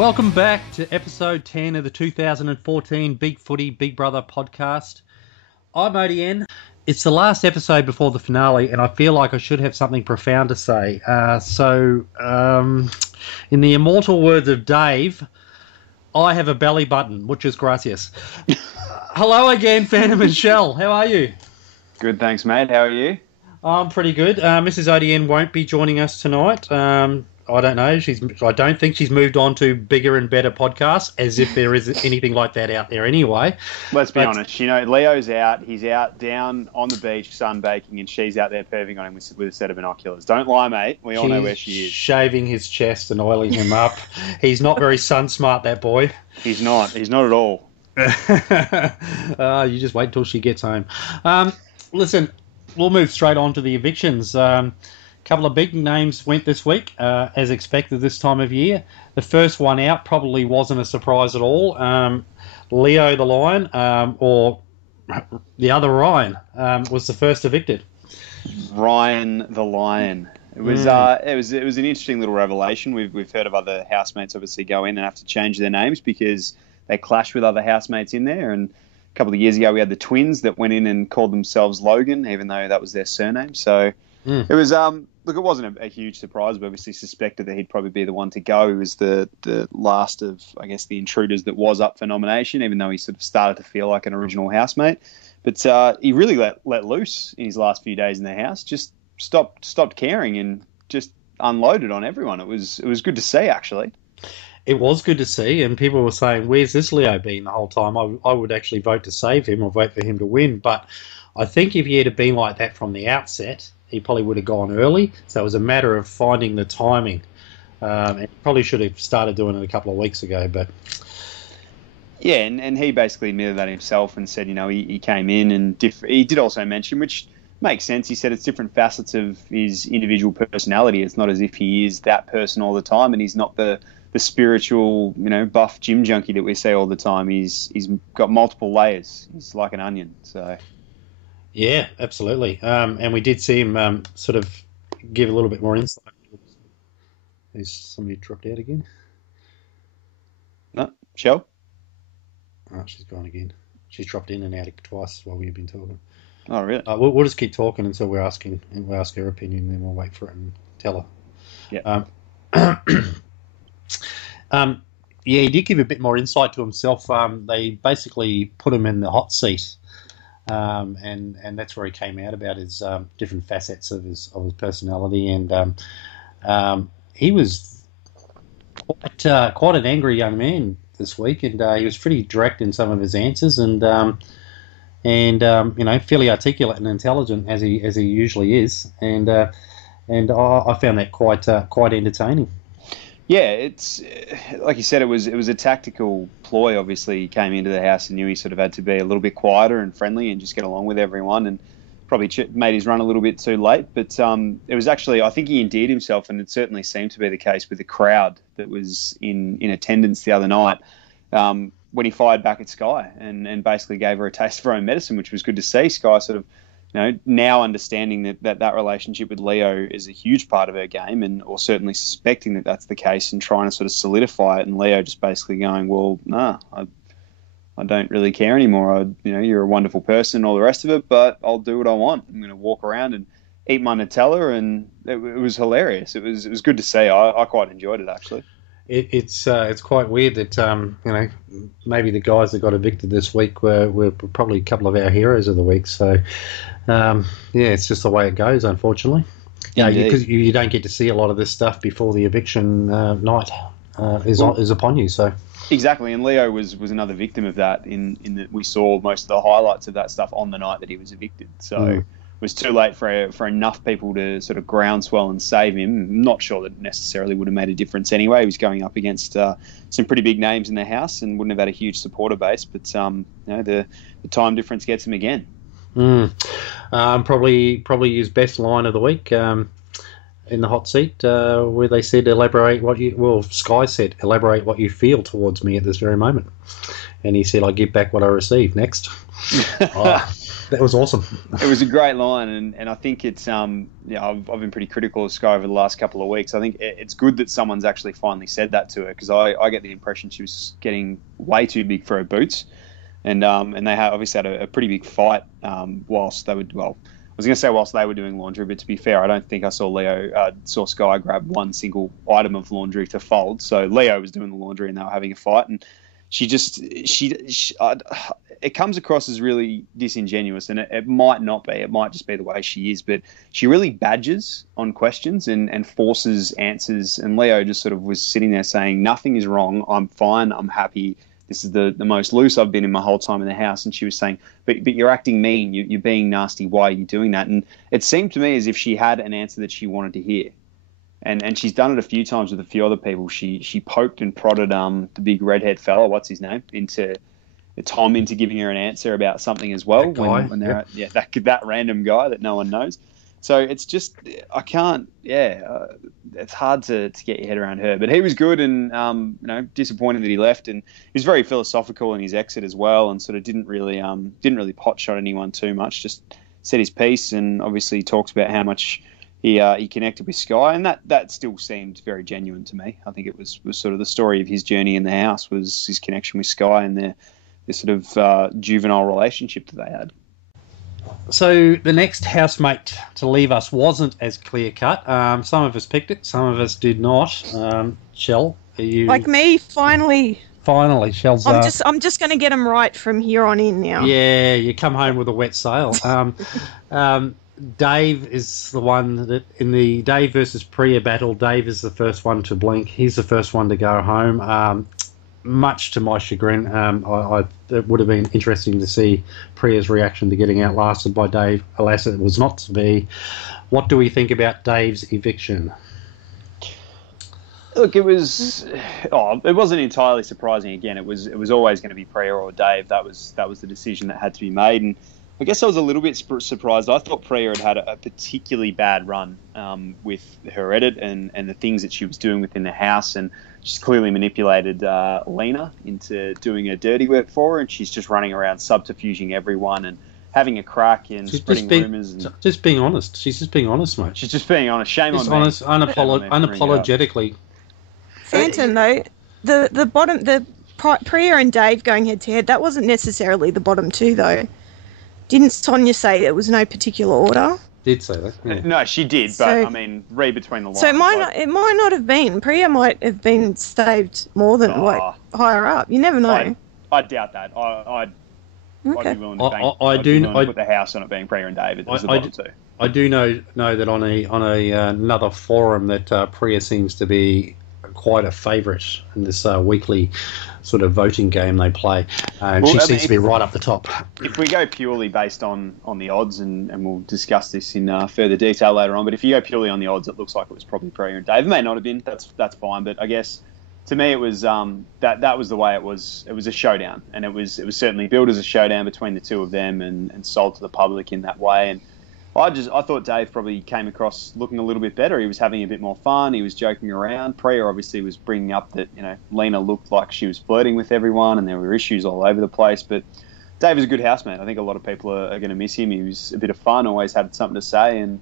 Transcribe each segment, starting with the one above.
Welcome back to episode 10 of the 2014 BigFooty BigBrother podcast. I'm ODN. It's the last episode before the finale, and I feel like I should have something profound to say. In the immortal words of Dave, I have a belly button, muchas gracias. Hello again, Phantom and Shell. How are you? Good, thanks, mate. How are you? I'm pretty good. Mrs. ODN won't be joining us tonight. I don't know. I don't think she's moved on to bigger and better podcasts, as if there is anything like that out there anyway. Let's be honest. You know, Leo's out. He's out down on the beach sunbaking, and she's out there perving on him with a set of binoculars. Don't lie, mate. We all know where she is. Shaving his chest and oiling him up. He's not very sun smart, that boy. He's not. He's not at all. You just wait till she gets home. Listen, we'll move straight on to the evictions. Couple of big names went this week, as expected this time of year. The first one out probably wasn't a surprise at all. Leo the Lion, or the other Ryan, was the first evicted. Ryan the Lion. It was an interesting little revelation. We've heard of other housemates obviously go in and have to change their names because they clash with other housemates in there. And a couple of years ago, we had the twins that went in and called themselves Logan, even though that was their surname. So it was look, it wasn't a huge surprise. We obviously suspected that he'd probably be the one to go. He was the last of, I guess, the intruders that was up for nomination, even though he sort of started to feel like an original housemate. But he really let loose in his last few days in the house. Just stopped caring and just unloaded on everyone. It was good to see, actually. It was good to see, and people were saying, "Where's this Leo been the whole time?" I would actually vote to save him or vote for him to win, but I think if he had been like that from the outset, he probably would have gone early. So it was a matter of finding the timing. And probably should have started doing it a couple of weeks ago. But yeah, and he basically admitted that himself and said, you know, he came in and he did also mention, which makes sense. He said it's different facets of his individual personality. It's not as if he is that person all the time, and he's not the spiritual, you know, buff gym junkie that we see all the time. He's got multiple layers. He's like an onion. So. Yeah, absolutely. And we did see him sort of give a little bit more insight. Is somebody dropped out again? No, Shell? Oh, she's gone again. She's dropped in and out twice while we've been talking. Oh, really? We'll just keep talking until we'll ask her opinion, and then we'll wait for it and tell her. Yeah. Yeah, he did give a bit more insight to himself. They basically put him in the hot seat. And that's where he came out about his different facets of his personality, and he was quite an angry young man this week, and he was pretty direct in some of his answers, and you know, fairly articulate and intelligent as he usually is, and I found that quite entertaining. Yeah, it's like you said, it was a tactical ploy. Obviously, he came into the house and knew he sort of had to be a little bit quieter and friendly and just get along with everyone, and probably made his run a little bit too late. But it was actually, I think he endeared himself, and it certainly seemed to be the case with the crowd that was in attendance the other night when he fired back at Sky and basically gave her a taste of her own medicine, which was good to see. Sky sort of, you know, now understanding that relationship with Leo is a huge part of her game, or certainly suspecting that that's the case and trying to sort of solidify it, and Leo just basically going, well, nah, I don't really care anymore. You know, you're a wonderful person, all the rest of it, but I'll do what I want. I'm going to walk around and eat my Nutella, and it was hilarious. It was good to see. I quite enjoyed it, actually. It's quite weird that you know, maybe the guys that got evicted this week were probably a couple of our heroes of the week. So yeah, it's just the way it goes, unfortunately. You know, because you don't get to see a lot of this stuff before the eviction night is upon you. So exactly, and Leo was another victim of that. In that we saw most of the highlights of that stuff on the night that he was evicted. So. It was too late for enough people to sort of groundswell and save him. I'm not sure that necessarily would have made a difference anyway. He was going up against some pretty big names in the house and wouldn't have had a huge supporter base. But you know, the time difference gets him again. Probably his best line of the week in the hot seat, where they said, Sky said, elaborate what you feel towards me at this very moment. and he said, "I give back what I received." Next. Oh, that was awesome. It was a great line, and I think it's I've been pretty critical of Sky over the last couple of weeks. I think it's good that someone's actually finally said that to her, because I get the impression she was getting way too big for her boots, and they obviously had a pretty big fight whilst they were I was going to say whilst they were doing laundry, but to be fair, I don't think I saw Sky grab one single item of laundry to fold. So Leo was doing the laundry and they were having a fight, and it comes across as really disingenuous, and it might not be. It might just be the way she is, but she really badgers on questions and forces answers. And Leo just sort of was sitting there saying, "Nothing is wrong. I'm fine. I'm happy. This is the most loose I've been in my whole time in the house." And she was saying, but you're acting mean. You're being nasty. Why are you doing that? And it seemed to me as if she had an answer that she wanted to hear. And she's done it a few times with a few other people. She poked and prodded the big redhead fella, what's his name, into giving her an answer about something as well. When they're that random guy that no one knows. So it's just, I can't, it's hard to get your head around her. But he was good, and disappointed that he left, and he was very philosophical in his exit as well, and sort of didn't really potshot anyone too much. Just said his piece, and obviously talks about how much he connected with Sky, and that still seemed very genuine to me. I think it was sort of the story of his journey in the house was his connection with Sky and their sort of juvenile relationship that they had. So the next housemate to leave us wasn't as clear cut. Some of us picked it, some of us did not. Shell, are you like me? Finally, Shell's. I'm just going to get them right from here on in now. Yeah, you come home with a wet sail. Dave is the one that in the Dave versus Priya battle. Dave is the first one to blink. He's the first one to go home. Much to my chagrin, it would have been interesting to see Priya's reaction to getting outlasted by Dave. Alas, it was not to be. What do we think about Dave's eviction? Look, it wasn't entirely surprising. Again, it was always going to be Priya or Dave. That was the decision that had to be made, and I guess I was a little bit surprised. I thought Priya had a particularly bad run with her edit and the things that she was doing within the house, and she's clearly manipulated Lena into doing her dirty work for her, and she's just running around subterfuging everyone and having a crack and spreading rumours. Just being honest. She's just being honest, mate. She's just being honest. Shame on me. Honest, unapologetically. Phantom, though, the Priya and Dave going head to head, that wasn't necessarily the bottom two, though. Didn't Sonia say it was no particular order? Did say that. Yeah. No, she did, but read between the lines. So it might not have been. Priya might have been saved more than higher up. You never know. I doubt that. I'd be willing to put the house on it being Priya and David as the bottom two. I do know that on another forum that Priya seems to be quite a favourite in this weekly sort of voting game they play. She seems to be right up the top. If we go purely based on the odds, and we'll discuss this in further detail later on, but if you go purely on the odds, it looks like it was probably Priya and Dave. It may not have been. That's fine. But I guess to me it was that was the way it was. It was a showdown, and it was certainly billed as a showdown between the two of them and sold to the public in that way. And I thought Dave probably came across looking a little bit better. He was having a bit more fun. He was joking around. Priya obviously was bringing up that Lena looked like she was flirting with everyone, and there were issues all over the place. But Dave is a good housemate. I think a lot of people are going to miss him. He was a bit of fun, always had something to say, and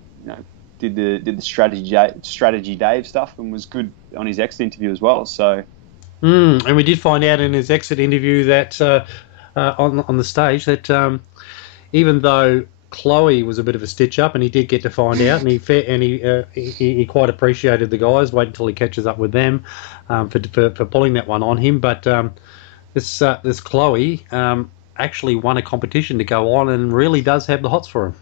did the strategy Dave stuff, and was good on his exit interview as well. So, and we did find out in his exit interview that on the stage that even though Chloe was a bit of a stitch up, and he did get to find out, and he quite appreciated the guys. Wait until he catches up with them for pulling that one on him. But this Chloe actually won a competition to go on, and really does have the hots for him.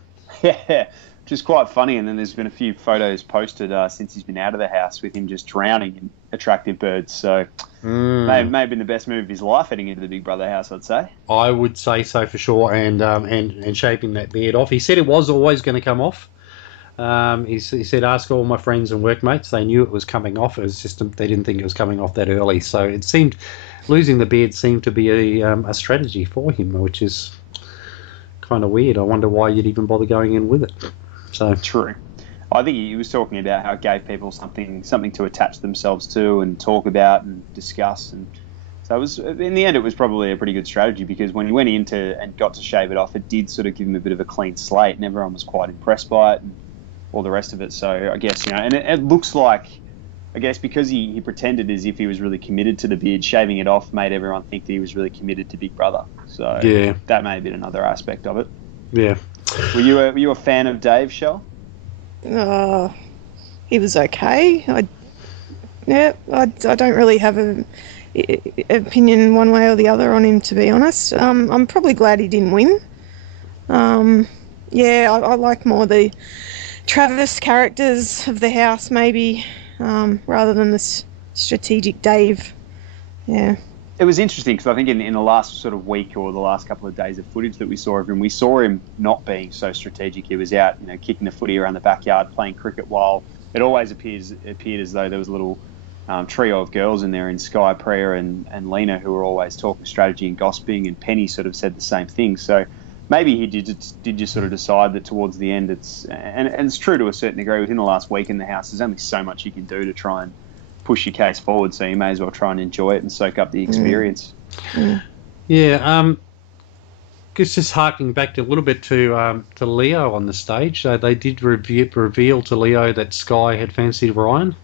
Yeah, which is quite funny. And then there's been a few photos posted since he's been out of the house with him just drowning in attractive birds. So may have been the best move of his life heading into the Big Brother house, I'd say. I would say so for sure. And shaving that beard off. He said it was always going to come off. He said, ask all my friends and workmates. They knew it was coming off. It was just they didn't think it was coming off that early. So it seemed losing the beard seemed to be a strategy for him, which is kind of weird. I wonder why you'd even bother going in with it. So true. I think he was talking about how it gave people something to attach themselves to and talk about and discuss, and So it was, in the end, it was probably a pretty good strategy, because when he went into and got to shave it off, it did sort of give him a bit of a clean slate, and everyone was quite impressed by it and all the rest of it. So I guess, and it looks like, I guess because he pretended as if he was really committed to the beard, shaving it off made everyone think that he was really committed to Big Brother. So that may have been another aspect of it. Yeah. Were you a fan of Dave, Shell? He was okay. I don't really have an opinion one way or the other on him, to be honest. I'm probably glad he didn't win. I like more the Travis characters of the house, maybe, rather than the strategic Dave. Yeah. It was interesting because I think in the last sort of week or the last couple of days of footage that we saw of him, we saw him not being so strategic. He was out, kicking the footy around the backyard, playing cricket, while it always appeared as though there was a little trio of girls in there, in Sky, Priya and Lena, who were always talking strategy and gossiping, and Penny sort of said the same thing. So maybe he did just sort of decide that towards the end, and it's true to a certain degree, within the last week in the house, there's only so much you can do to try and push your case forward, so you may as well try and enjoy it and soak up the experience. Yeah, just harking back a little bit to Leo on the stage. They did reveal to Leo that Sky had fancied Ryan.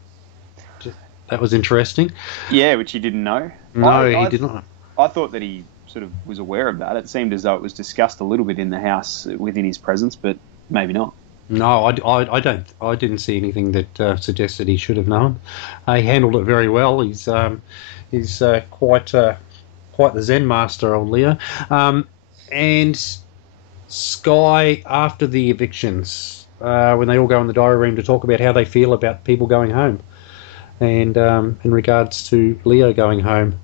That was interesting. Yeah, which he didn't know. No, he did not. I thought that he sort of was aware of that. It seemed as though it was discussed a little bit in the house within his presence, but maybe not. No, I didn't see anything that suggested he should have known. He handled it very well. He's quite the Zen master, old Leo. And Sky, after the evictions, when they all go in the diary room to talk about how they feel about people going home, and in regards to Leo going home,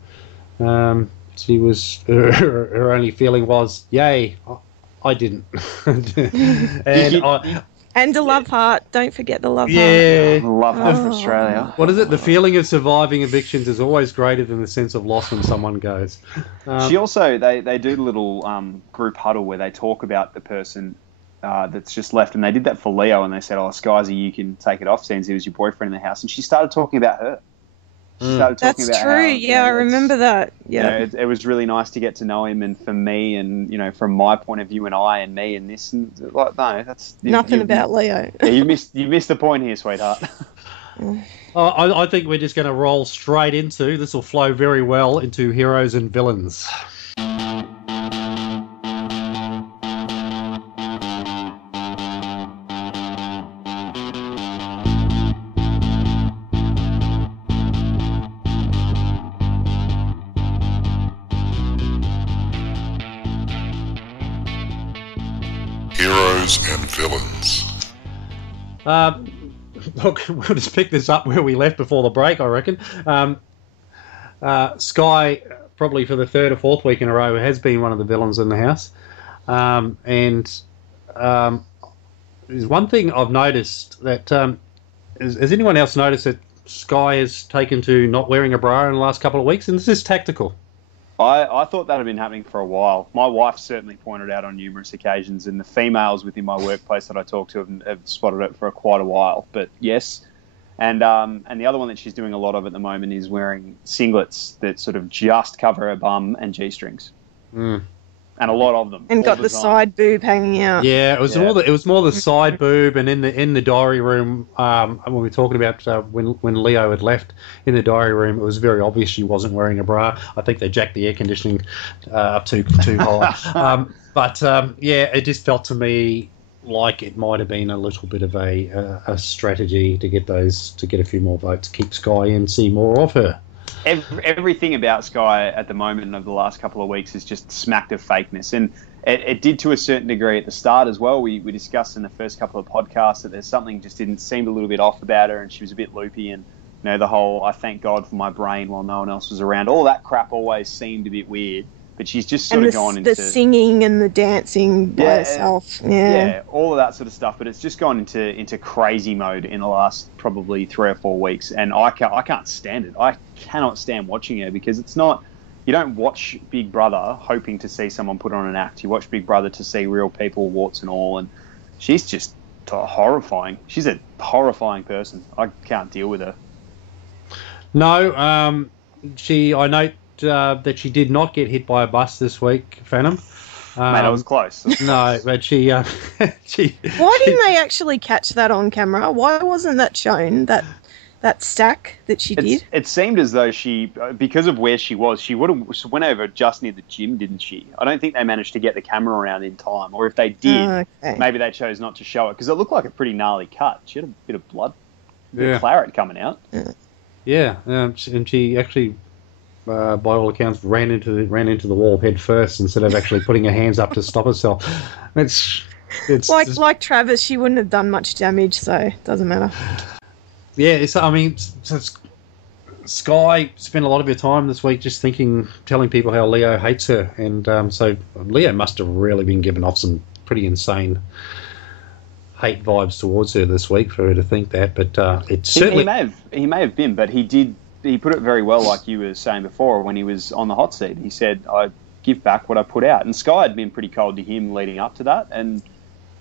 she was her only feeling was, "Yay, I didn't." And the love heart. Don't forget the love heart. Yeah, love heart for Australia. What is it? The feeling of surviving evictions is always greater than the sense of loss when someone goes. She also, they do the little group huddle where they talk about the person that's just left, and they did that for Leo, and they said, "Oh, Skyzy, you can take it off, since he was your boyfriend in the house," and she started talking about her. That's true. I remember that. Yeah, it was really nice to get to know him, and for me, and from my point of view, and me and this, and like, no, that's nothing about Leo. Yeah, you missed the point here, sweetheart. I think we're just going to roll straight into this. Will flow very well into heroes and villains. Heroes and villains. Look, we'll just pick this up where we left before the break, I reckon. Sky, probably for the third or fourth week in a row, has been one of the villains in the house. There's one thing I've noticed that... has anyone else noticed that Sky has taken to not wearing a bra in the last couple of weeks? And this is tactical. I thought that had been happening for a while. My wife certainly pointed out on numerous occasions, and the females within my workplace that I talk to have spotted it for quite a while. But yes, and the other one that she's doing a lot of at the moment is wearing singlets that sort of just cover her bum and G-strings. And a lot of them, and got the side boob hanging out. Yeah, it was more the side boob, and in the diary room, when we were talking about when Leo had left in the diary room, it was very obvious she wasn't wearing a bra. I think they jacked the air conditioning up too high. It just felt to me like it might have been a little bit of a strategy to get a few more votes, keep Sky and see more of her. Everything about Sky at the moment and over the last couple of weeks is just smacked of fakeness, and it did to a certain degree at the start as well. We discussed in the first couple of podcasts that there's something just seemed a little bit off about her, and she was a bit loopy, and the whole "I thank God for my brain while no one else was around," all that crap always seemed a bit weird. But she's just sort of gone into the singing and the dancing by herself. Yeah, all of that sort of stuff. But it's just gone into crazy mode in the last probably 3 or 4 weeks, and I can't stand it. I cannot stand watching her, because it's not. You don't watch Big Brother hoping to see someone put on an act. You watch Big Brother to see real people, warts and all. And she's just horrifying. She's a horrifying person. I can't deal with her. No, I note that she did not get hit by a bus this week, Phantom. Mate, I was close. No, but she. Why didn't they actually catch that on camera? Why wasn't that shown, that stack that she did? It seemed as though she, because of where she was, she went over just near the gym, didn't she? I don't think they managed to get the camera around in time. Or if they did, maybe they chose not to show it. Because it looked like a pretty gnarly cut. She had a bit of blood, bit of claret coming out. Yeah, and she actually... by all accounts, ran into the wall head first instead of actually putting her hands up to stop herself. It's like Travis, she wouldn't have done much damage, so it doesn't matter. Yeah, Sky spent a lot of her time this week just telling people how Leo hates her, and so Leo must have really been giving off some pretty insane hate vibes towards her this week for her to think that. But it's certainly he may have been, but he did. He put it very well, like you were saying before, when he was on the hot seat. He said, I give back what I put out. And Sky had been pretty cold to him leading up to that, and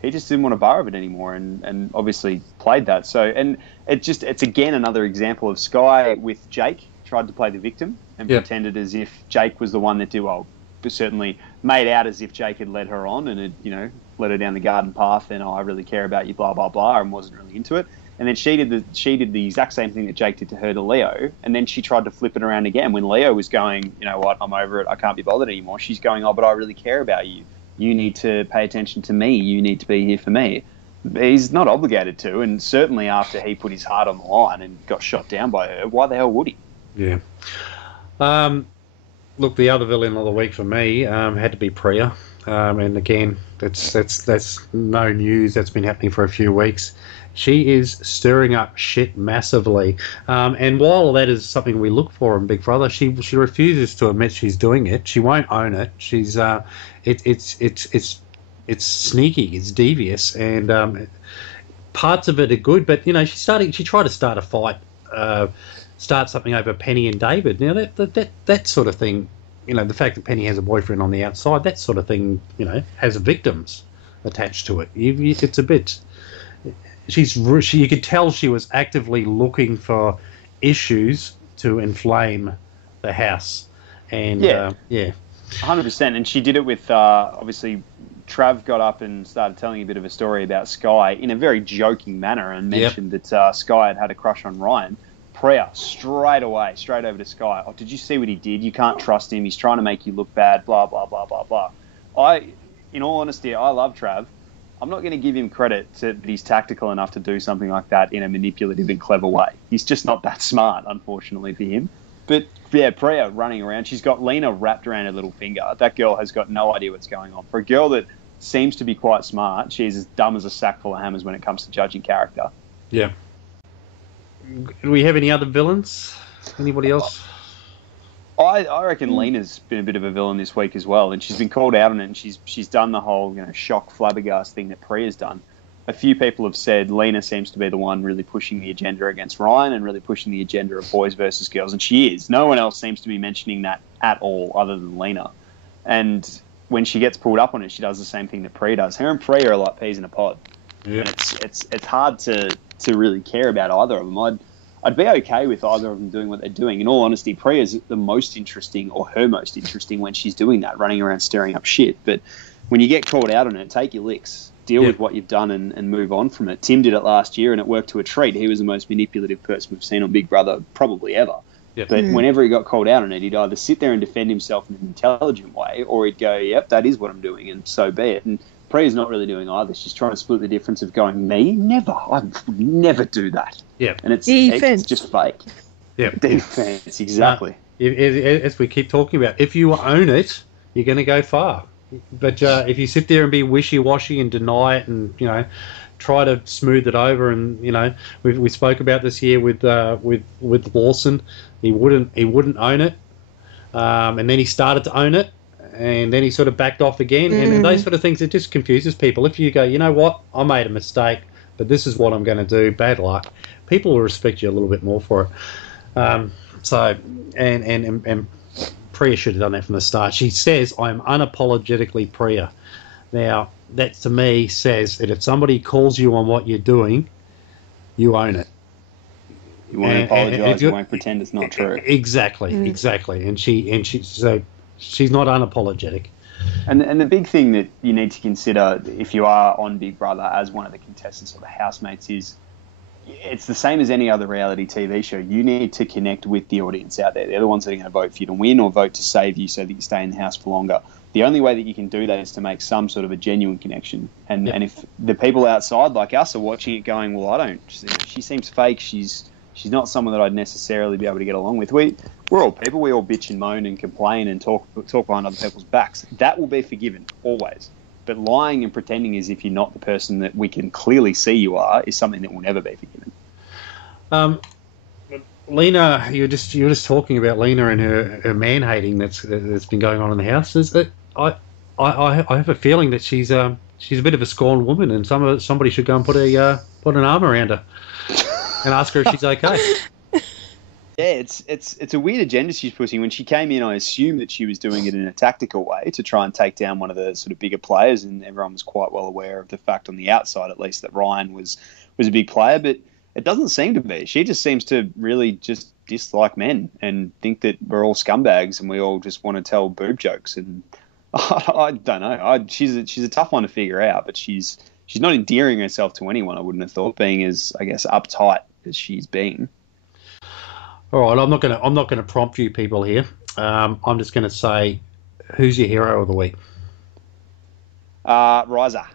he just didn't want to borrow it anymore, and obviously played that. So, and it's again another example of Sky with Jake, tried to play the victim and pretended as if Jake was the one that did well. Certainly made out as if Jake had led her on and had, led her down the garden path and, I really care about you, blah, blah, blah, and wasn't really into it. And then she did the exact same thing that Jake did to her to Leo, and then she tried to flip it around again when Leo was going, you know what, I'm over it, I can't be bothered anymore. She's going, oh, but I really care about you. You need to pay attention to me. You need to be here for me. He's not obligated to, and certainly after he put his heart on the line and got shot down by her, why the hell would he? Yeah. Look, the other villain of the week for me had to be Priya. And again, that's no news. That's been happening for a few weeks. She is stirring up shit massively. And while that is something we look for in Big Brother, she refuses to admit she's doing it. She won't own it. She's it's sneaky. It's devious, and parts of it are good. But she tried to start a fight, start something over Penny and David. Now that sort of thing. The fact that Penny has a boyfriend on the outside, that sort of thing, has victims attached to it. It's a bit. You could tell she was actively looking for issues to inflame the house, and 100%. And she did it with obviously. Trav got up and started telling a bit of a story about Sky in a very joking manner, and mentioned that Sky had a crush on Ryan. Priya straight over to Sky. Oh, did you see what he did? You can't trust him. He's trying to make you look bad. Blah blah blah blah blah. In all honesty, I love Trav. I'm not going to give him credit that he's tactical enough to do something like that in a manipulative and clever way. He's just not that smart, unfortunately for him. But yeah, Priya running around. She's got Lena wrapped around her little finger. That girl has got no idea what's going on. For a girl that seems to be quite smart, she's as dumb as a sack full of hammers when it comes to judging character. Yeah. Do we have any other villains? Anybody else? I reckon Lena's been a bit of a villain this week as well, and she's been called out on it, and she's done the whole shock flabbergast thing that Priya's done. A few people have said Lena seems to be the one really pushing the agenda against Ryan and really pushing the agenda of boys versus girls, and she is. No one else seems to be mentioning that at all other than Lena. And when she gets pulled up on it, she does the same thing that Priya does. Her and Priya are like peas in a pod. Yeah. And it's hard to really care about either of them. I'd be okay with either of them doing what they're doing. In all honesty, Priya's the most interesting, or her most interesting, when she's doing that, running around stirring up shit. But when you get called out on it, take your licks. Deal with what you've done and move on from it. Tim did it last year and it worked to a treat. He was the most manipulative person we've seen on Big Brother probably ever. Yep. But whenever he got called out on it, he'd either sit there and defend himself in an intelligent way, or he'd go, yep, that is what I'm doing, and so be it. And Priya's not really doing either. She's trying to split the difference of going, me? Never. I would never do that. Yeah. And it's just fake. Yeah. Defense, exactly. As we keep talking about, if you own it, you're going to go far. But if you sit there and be wishy-washy and deny it and, try to smooth it over, and, we spoke about this here with Lawson. He wouldn't own it. And then he started to own it. And then he sort of backed off again, and those sort of things, it just confuses people. If you go, you know what, I made a mistake, but this is what I'm going to do, bad luck, people will respect you a little bit more for it. And Priya should have done that from the start. She says, I'm unapologetically Priya. Now, that to me says that if somebody calls you on what you're doing, you own it. You won't apologise. You won't pretend it's not true. Exactly. And so she's not unapologetic. And the big thing that you need to consider if you are on Big Brother as one of the contestants or the housemates is it's the same as any other reality TV show. You need to connect with the audience out there. They're the ones that are going to vote for you to win or vote to save you so that you stay in the house for longer. The only way that you can do that is to make some sort of a genuine connection. And if the people outside like us are watching it going, well, I don't. She seems fake. She's not someone that I'd necessarily be able to get along with. We're all people. We all bitch and moan and complain and talk behind other people's backs. That will be forgiven, always. But lying and pretending as if you're not the person that we can clearly see you are is something that will never be forgiven. Lena, you were just talking about Lena and her man hating that's been going on in the house. I have a feeling that she's a bit of a scorned woman, and somebody should go and put an arm around her and ask her if she's okay. Yeah, it's a weird agenda she's pushing. When she came in, I assumed that she was doing it in a tactical way to try and take down one of the sort of bigger players, and everyone was quite well aware of the fact on the outside, at least, that Ryan was a big player, but it doesn't seem to be. She just seems to really just dislike men and think that we're all scumbags and we all just want to tell boob jokes. And I don't know. She's a tough one to figure out, but she's not endearing herself to anyone, I wouldn't have thought, being as, I guess, uptight as she's been. All right, I'm not going to prompt you people here. I'm just going to say, who's your hero of the week? Riser.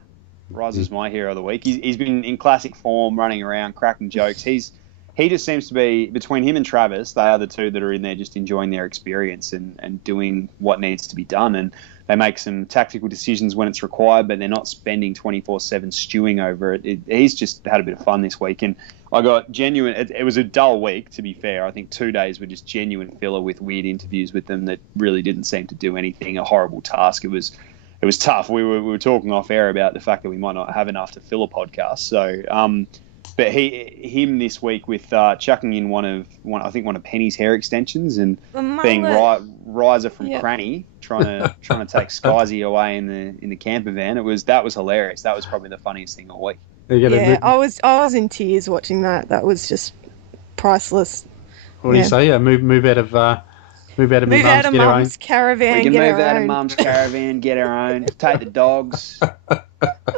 Riser's my hero of the week. He's been in classic form, running around, cracking jokes. He just seems to be, between him and Travis, they are the two that are in there just enjoying their experience and doing what needs to be done. And they make some tactical decisions when it's required, but they're not spending 24/7 stewing over it. He's just had a bit of fun this week. And I got genuine, it was a dull week, to be fair. I think 2 days were just genuine filler with weird interviews with them that really didn't seem to do anything, a horrible task. It was tough. We were talking off air about the fact that we might not have enough to fill a podcast. So, but him this week with chucking in one of Penny's hair extensions and being Riser from Cranny, trying to take Skyzy away in the camper van. That was hilarious. That was probably the funniest thing all week. Yeah, I was in tears watching that. That was just priceless. What do you say? Move out of mum's caravan. We can move out of mum's caravan, get our own, take the dogs.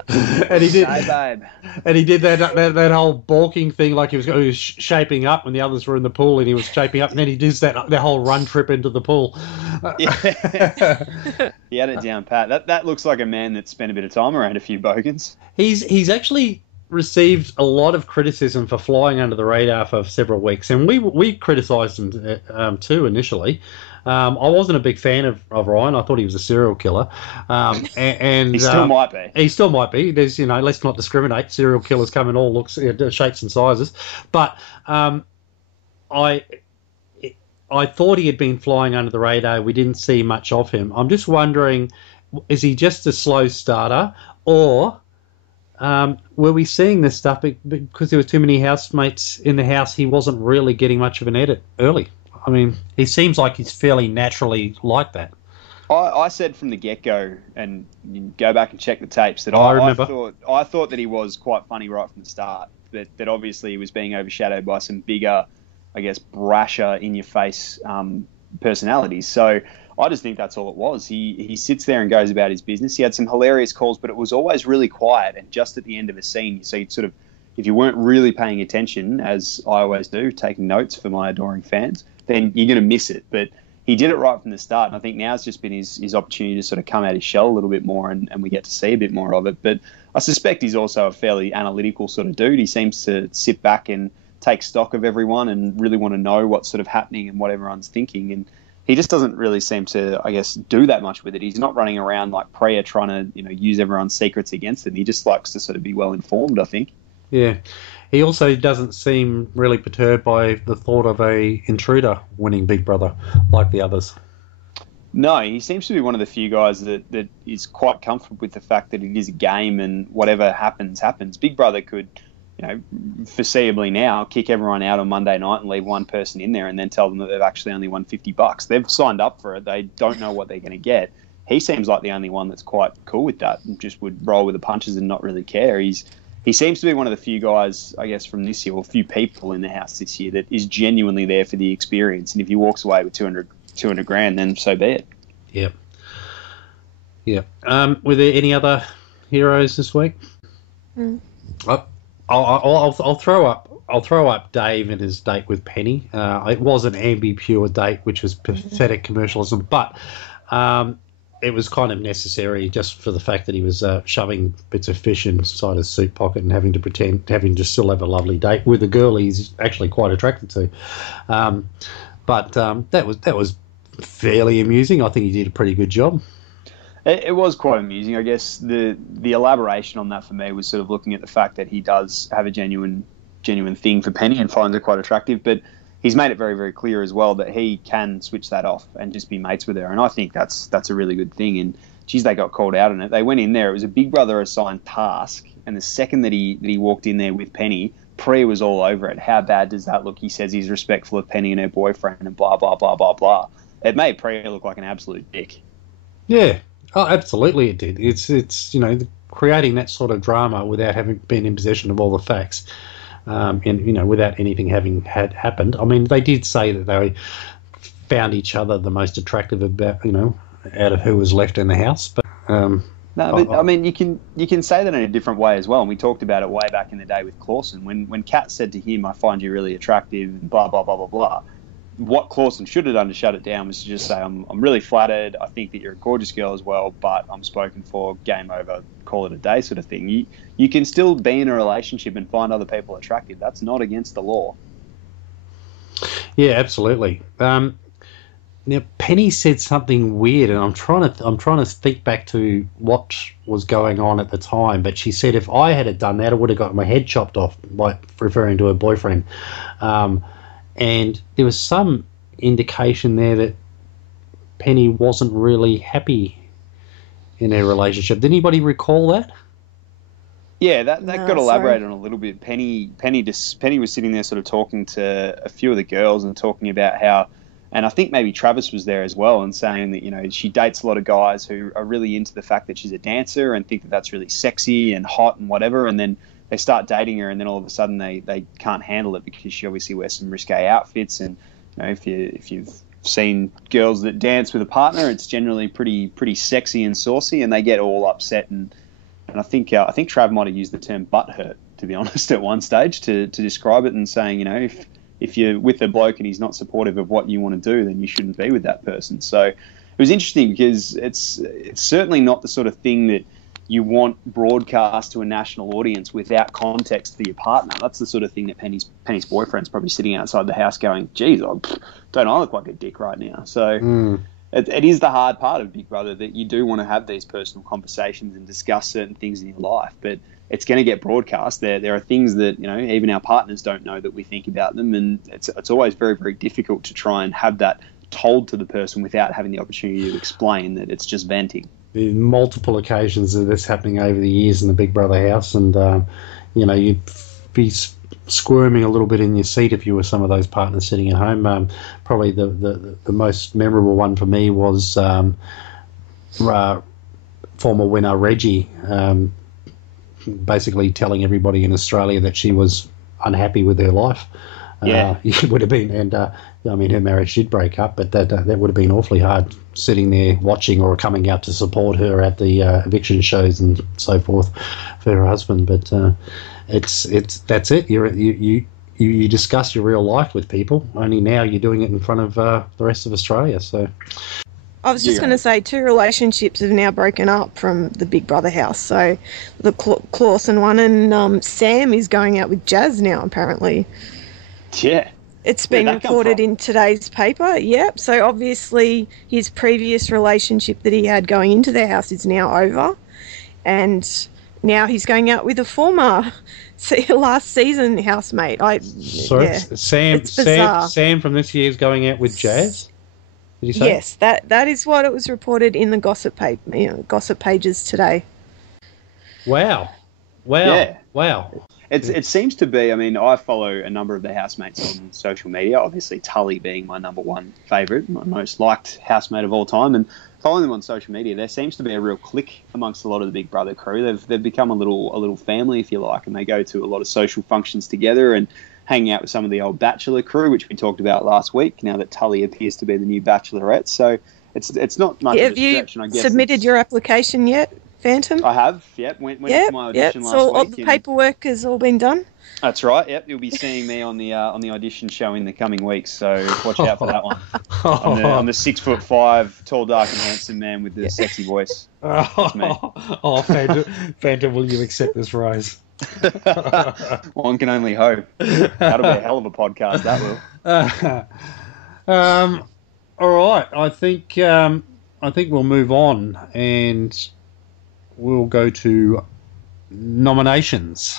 And he did. Say, babe. And he did that whole balking thing, like he was shaping up when the others were in the pool, and he was shaping up, and then he does that whole run trip into the pool. Yeah. He had it down pat. That looks like a man that spent a bit of time around a few bogans. He's actually received a lot of criticism for flying under the radar for several weeks, and we criticised him too initially. I wasn't a big fan of Ryan. I thought he was a serial killer, and he still might be. He still might be. There's let's not discriminate. Serial killers come in all looks, shapes, and sizes. But I thought he had been flying under the radar. We didn't see much of him. I'm just wondering, is he just a slow starter, or were we seeing this stuff because there were too many housemates in the house? He wasn't really getting much of an edit early. I mean, he seems like he's fairly naturally like that. I said from the get-go, and you go back and check the tapes, that I thought that he was quite funny right from the start, that obviously he was being overshadowed by some bigger, I guess, brasher, in-your-face personalities. So I just think that's all it was. He sits there and goes about his business. He had some hilarious calls, but it was always really quiet, and just at the end of a scene, so you'd sort of, if you weren't really paying attention, as I always do, taking notes for my adoring fans, then you're going to miss it. But he did it right from the start, and I think now's just been his opportunity to sort of come out his shell a little bit more, and we get to see a bit more of it. But I suspect he's also a fairly analytical sort of dude. He seems to sit back and take stock of everyone and really want to know what's sort of happening and what everyone's thinking. And he just doesn't really seem to, I guess, do that much with it. He's not running around like Priya trying to, use everyone's secrets against him. He just likes to sort of be well informed, I think. Yeah. He also doesn't seem really perturbed by the thought of a intruder winning Big Brother like the others. No, he seems to be one of the few guys that is quite comfortable with the fact that it is a game and whatever happens, happens. Big Brother could, foreseeably now kick everyone out on Monday night and leave one person in there and then tell them that they've actually only won $50. They've signed up for it. They don't know what they're going to get. He seems like the only one that's quite cool with that and just would roll with the punches and not really care. he seems to be one of the few guys, I guess, from this year, or few people in the house this year that is genuinely there for the experience. And if he walks away with 200 grand, then so be it. Yep. Yep. Were there any other heroes this week? I'll throw up Dave and his date with Penny. It was an ambi-pure date, which was pathetic commercialism, but it was kind of necessary just for the fact that he was shoving bits of fish inside his suit pocket and having to still have a lovely date with a girl he's actually quite attracted to. But that was fairly amusing. I think he did a pretty good job. It was quite amusing. I guess the elaboration on that for me was sort of looking at the fact that he does have a genuine thing for Penny and finds her quite attractive, but he's made it very, very clear as well that he can switch that off and just be mates with her. And I think that's a really good thing. And geez, they got called out on it. They went in there. It was a Big Brother assigned task. And the second that he walked in there with Penny, Priya was all over it. How bad does that look? He says he's respectful of Penny and her boyfriend and blah, blah, blah, blah, blah. It made Priya look like an absolute dick. Yeah. Oh, absolutely it did. It's creating that sort of drama without having been in possession of all the facts. And without anything having happened. I mean, they did say that they found each other the most attractive out of who was left in the house. But I mean, you can say that in a different way as well. And we talked about it way back in the day with Clausen when Kat said to him, "I find you really attractive," and blah blah blah blah blah. What Clausen should have done to shut it down was to just say, I'm really flattered. I think that you're a gorgeous girl as well, but I'm spoken for. Game over. Call it a day, sort of thing. You can still be in a relationship and find other people attractive. That's not against the law. Yeah, absolutely. Now Penny said something weird, and I'm trying to think back to what was going on at the time. But she said if I had done that, I would have got my head chopped off, by referring to her boyfriend. And there was some indication there that Penny wasn't really happy in their relationship. Did anybody recall that? Yeah, that got elaborated on a little bit. Penny was sitting there sort of talking to a few of the girls and talking about how, and I think maybe Travis was there as well, and saying that, she dates a lot of guys who are really into the fact that she's a dancer and think that that's really sexy and hot and whatever, and then they start dating her, and then all of a sudden they can't handle it because she obviously wears some risque outfits. And if you've seen girls that dance with a partner, it's generally pretty sexy and saucy, and they get all upset. And I think Trav might have used the term butthurt, to be honest, at one stage to describe it, and saying, if you're with a bloke and he's not supportive of what you want to do, then you shouldn't be with that person. So it was interesting because it's certainly not the sort of thing that you want broadcast to a national audience without context for your partner. That's the sort of thing that Penny's boyfriend's probably sitting outside the house going, geez, don't I look like a dick right now? So it is the hard part of Big Brother, that you do want to have these personal conversations and discuss certain things in your life, but it's going to get broadcast. There are things that, even our partners don't know that we think about them, and it's always very, very difficult to try and have that told to the person without having the opportunity to explain that it's just venting. There's multiple occasions of this happening over the years in the Big Brother house, and you'd be squirming a little bit in your seat if you were some of those partners sitting at home. Probably the most memorable one for me was former winner Reggie, basically telling everybody in Australia that she was unhappy with her life. Yeah, it would have been, and her marriage did break up, but that would have been awfully hard, sitting there watching or coming out to support her at the eviction shows and so forth for her husband. But that's it. You discuss your real life with people. Only now you're doing it in front of the rest of Australia. So I was just going to say, 2 relationships have now broken up from the Big Brother house. So the Clausen one, and Sam is going out with Jazz now, apparently. Yeah. It's been reported in today's paper, yep. So obviously his previous relationship that he had going into the house is now over, and now he's going out with a former last season housemate. Sam from this year is going out with Jazz? Did you say? Yes, that is what it was reported in the gossip pages today. Wow. Yeah. Wow. It seems to be. I mean, I follow a number of the housemates on social media. Obviously, Tully being my number one favourite, my most liked housemate of all time, and following them on social media, there seems to be a real click amongst a lot of the Big Brother crew. They've become a little family, if you like, and they go to a lot of social functions together and hanging out with some of the old Bachelor crew, which we talked about last week. Now that Tully appears to be the new Bachelorette, so it's not much of a stretch. And I guess submitted your application yet, Phantom? I have. Yep, went for my audition last so week. All the paperwork has all been done. That's right. Yep, you'll be seeing me on the audition show in the coming weeks. So watch out for that one. I'm the 6'5", tall, dark, and handsome man with the sexy voice. That's me. Phantom, will you accept this rose? One can only hope. That'll be a hell of a podcast. That will. All right. I think we'll move on and we'll go to nominations.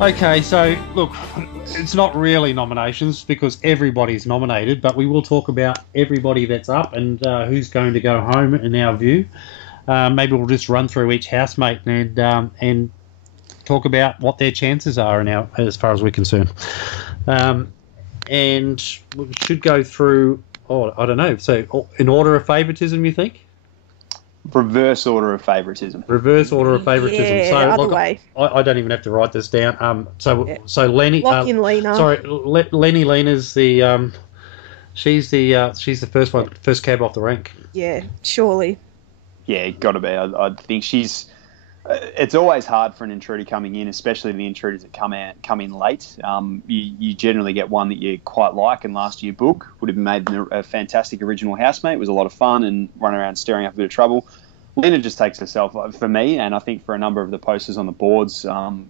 Okay, so look, it's not really nominations because everybody's nominated, but we will talk about everybody that's up and who's going to go home in our view. Maybe we'll just run through each housemate and talk about what their chances are as far as we're concerned. And we should go through, I don't know, so in order of favouritism, you think? Reverse order of favouritism. Reverse order of favouritism. Yeah, so other way. I don't even have to write this down. So Lenny. Lock in Lena. Sorry, Lenny. Lena's the. She's the first cab off the rank. Yeah, surely. Yeah, got to be. I think she's. It's always hard for an intruder coming in, especially the intruders that come in late. You generally get one that you quite like, and last year Book would have made a fantastic original housemate. It was a lot of fun and run around stirring up a bit of trouble. Lena just takes herself, for me, and I think for a number of the posters on the boards,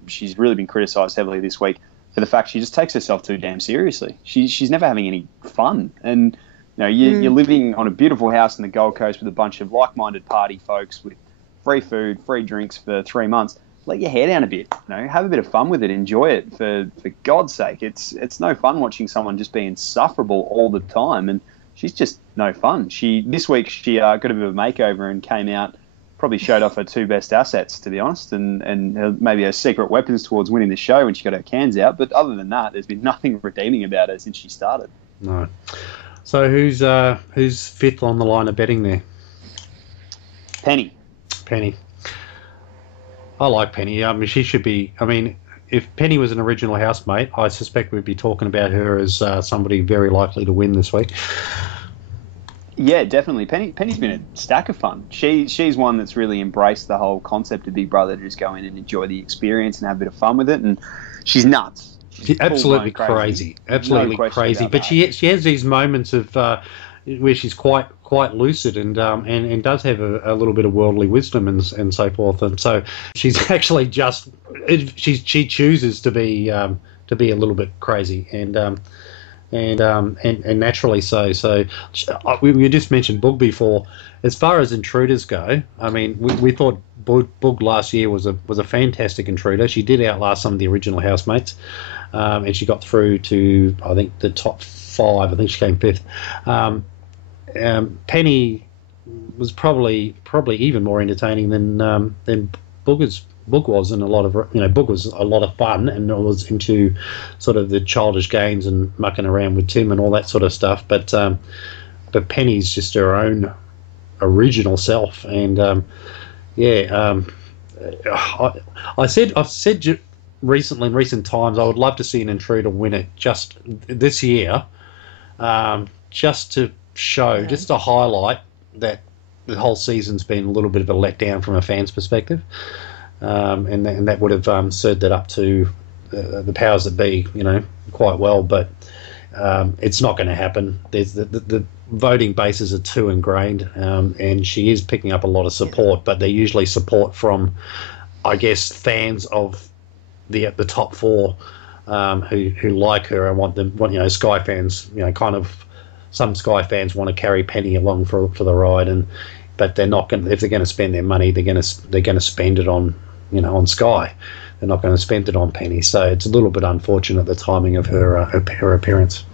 she's really been criticised heavily this week for the fact she just takes herself too damn seriously. She's never having any fun, and you're living on a beautiful house in the Gold Coast with a bunch of like-minded party folks with free food, free drinks for 3 months. Let your hair down a bit. Have a bit of fun with it. Enjoy it. For God's sake, it's no fun watching someone just be insufferable all the time. And she's just no fun. This week she got a bit of a makeover and came out, probably showed off her two best assets, to be honest, and maybe her secret weapons towards winning the show when she got her cans out. But other than that, there's been nothing redeeming about her since she started. No. So who's fifth on the line of betting there? Penny. I like Penny. I mean, she should be. I mean, if Penny was an original housemate, I suspect we'd be talking about her as somebody very likely to win this week. Yeah, definitely. Penny's been a stack of fun. She's one that's really embraced the whole concept of Big Brother, to just go in and enjoy the experience and have a bit of fun with it. And she's nuts. She's absolutely crazy. Absolutely crazy. But she has these moments of where she's quite lucid and does have a little bit of worldly wisdom and so forth. And so she's actually she chooses to be a little bit crazy and naturally so. So we just mentioned Boog before. As far as intruders go, I mean, we thought Boog last year was a fantastic intruder. She did outlast some of the original housemates, and she got through to, I think, the top 5. I think she came 5th. Penny was probably even more entertaining than Boog was, and Boog was a lot of fun and was into sort of the childish games and mucking around with Tim and all that sort of stuff. But Penny's just her own original self, and I've said recently in recent times I would love to see an intruder win it just this year, just to show, just to highlight that the whole season's been a little bit of a letdown from a fan's perspective, and that would have served it up to the powers that be, quite well. But it's not going to happen. There's the voting bases are too ingrained, and she is picking up a lot of support, but they're usually support from I guess, fans of the top four who like her and want Sky fans, kind of some Sky fans want to carry Penny along for the ride, but they're not going. If they're going to spend their money, they're going to spend it on on Sky. They're not going to spend it on Penny. So it's a little bit unfortunate the timing of her appearance.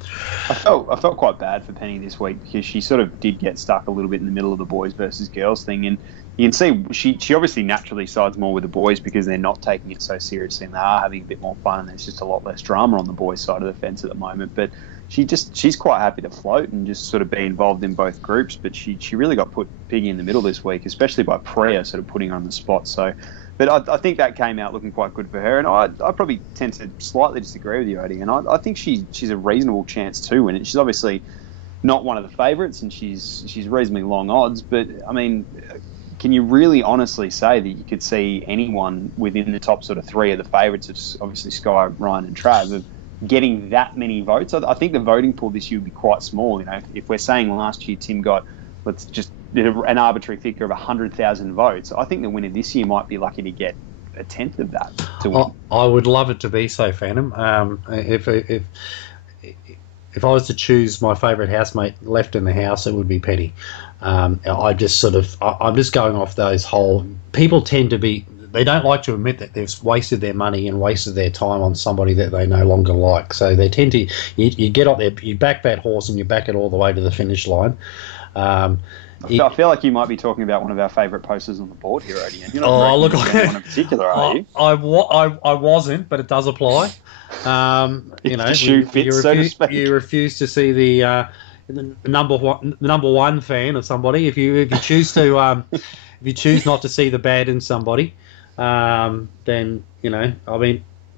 I felt quite bad for Penny this week because she sort of did get stuck a little bit in the middle of the boys versus girls thing, and you can see she obviously naturally sides more with the boys because they're not taking it so seriously and they are having a bit more fun. There's just a lot less drama on the boys' side of the fence at the moment, but she's quite happy to float and just sort of be involved in both groups. But she really got put piggy in the middle this week, especially by Priya sort of putting her on the spot. So, but I think that came out looking quite good for her, and I probably tend to slightly disagree with you, Odie, and I think she's a reasonable chance to win it. She's obviously not one of the favourites, and she's reasonably long odds, but I mean, can you really honestly say that you could see anyone within the top sort of three of the favourites, of obviously Sky, Ryan and Trav, of getting that many votes? I think the voting pool this year would be quite small. If we're saying last year Tim got, let's just an arbitrary figure of 100,000 votes, I think the winner this year might be lucky to get a tenth of that to win. I would love it to be so, Phantom. If I was to choose my favourite housemate left in the house, it would be Penny. I'm just going off those whole. People tend to be. They don't like to admit that they've wasted their money and wasted their time on somebody that they no longer like. So they tend to. You get up there, you back that horse, and you back it all the way to the finish line. I feel like you might be talking about one of our favourite posters on the board here, Odie. You're not look, one in particular, are you? I wasn't, but it does apply. You refuse to see the number one fan of somebody. If you choose to if you choose not to see the bad in somebody, then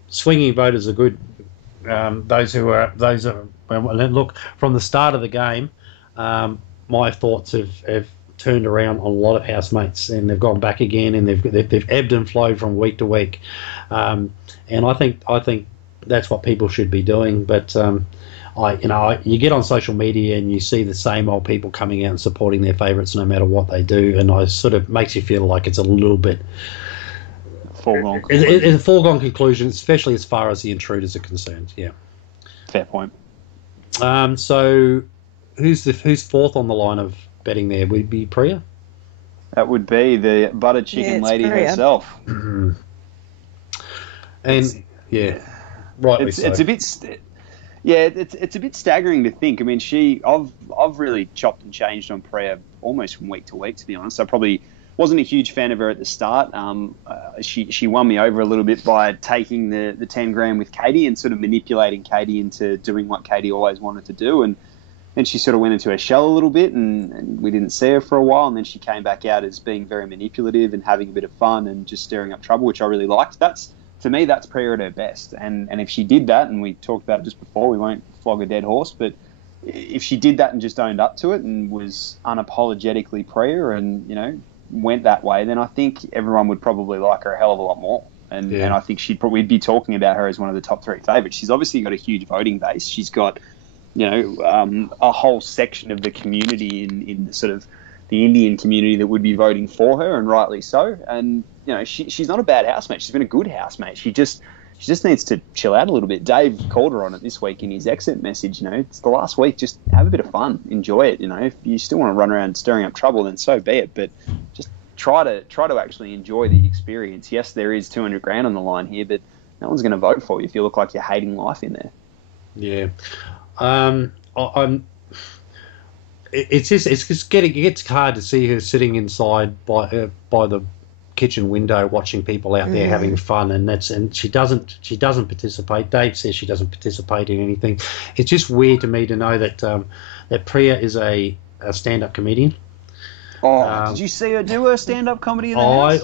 swinging voters are good. Look, from the start of the game, my thoughts have turned around on a lot of housemates, and they've gone back again, and they've ebbed and flowed from week to week, and I think that's what people should be doing. But you get on social media and you see the same old people coming out and supporting their favourites no matter what they do, and it sort of makes you feel like it's a little bit foregone. It's a foregone conclusion, especially as far as the intruders are concerned. Yeah, fair point. So who's fourth on the line of betting there? Would it be Priya? That would be the butter chicken lady Priya herself. Mm-hmm. And rightly so. It's a bit. It's a bit staggering to think. I mean, I've really chopped and changed on Priya almost from week to week, to be honest. I probably wasn't a huge fan of her at the start. She won me over a little bit by taking the 10 grand with Katie and sort of manipulating Katie into doing what Katie always wanted to do. And then she sort of went into her shell a little bit, and we didn't see her for a while. And then she came back out as being very manipulative and having a bit of fun and just stirring up trouble, which I really liked. To me, that's Priya at her best. And if she did that, and we talked about it just before, we won't flog a dead horse, but if she did that and just owned up to it and was unapologetically Priya and, went that way, then I think everyone would probably like her a hell of a lot more. And I think we'd be talking about her as one of the top three favourites. She's obviously got a huge voting base. She's got, a whole section of the community in sort of the Indian community that would be voting for her, and rightly so. And she's not a bad housemate. She's been a good housemate. She just needs to chill out a little bit. Dave called her on it this week in his exit message. It's the last week. Just have a bit of fun, enjoy it. If you still want to run around stirring up trouble, then so be it. But just try to actually enjoy the experience. Yes, there is 200 grand on the line here, but no one's going to vote for you if you look like you're hating life in there. Yeah. It gets hard to see her sitting inside by the kitchen window watching people out there having fun, and she doesn't participate. Dave says she doesn't participate in anything. It's just weird to me to know that Priya is a stand-up comedian. Did you see her do her stand-up comedy in the house?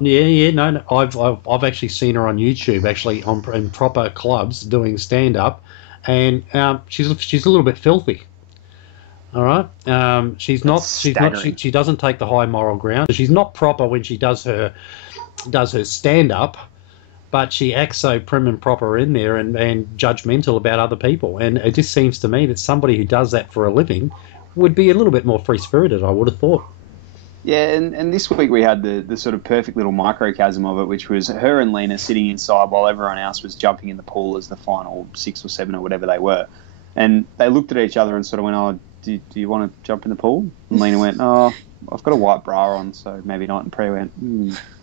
No. I've actually seen her on YouTube, actually in proper clubs doing stand-up, and she's a little bit filthy. All right, she doesn't take the high moral ground. She's not proper when she does her stand-up, but she acts so prim and proper in there and judgmental about other people. And it just seems to me that somebody who does that for a living would be a little bit more free-spirited, I would have thought. Yeah, and this week we had the sort of perfect little microcosm of it, which was her and Lena sitting inside while everyone else was jumping in the pool as the final 6 or 7 or whatever they were. And they looked at each other and sort of went, oh, do you want to jump in the pool? And Lena went, oh, I've got a white bra on, so maybe not. And Priya went,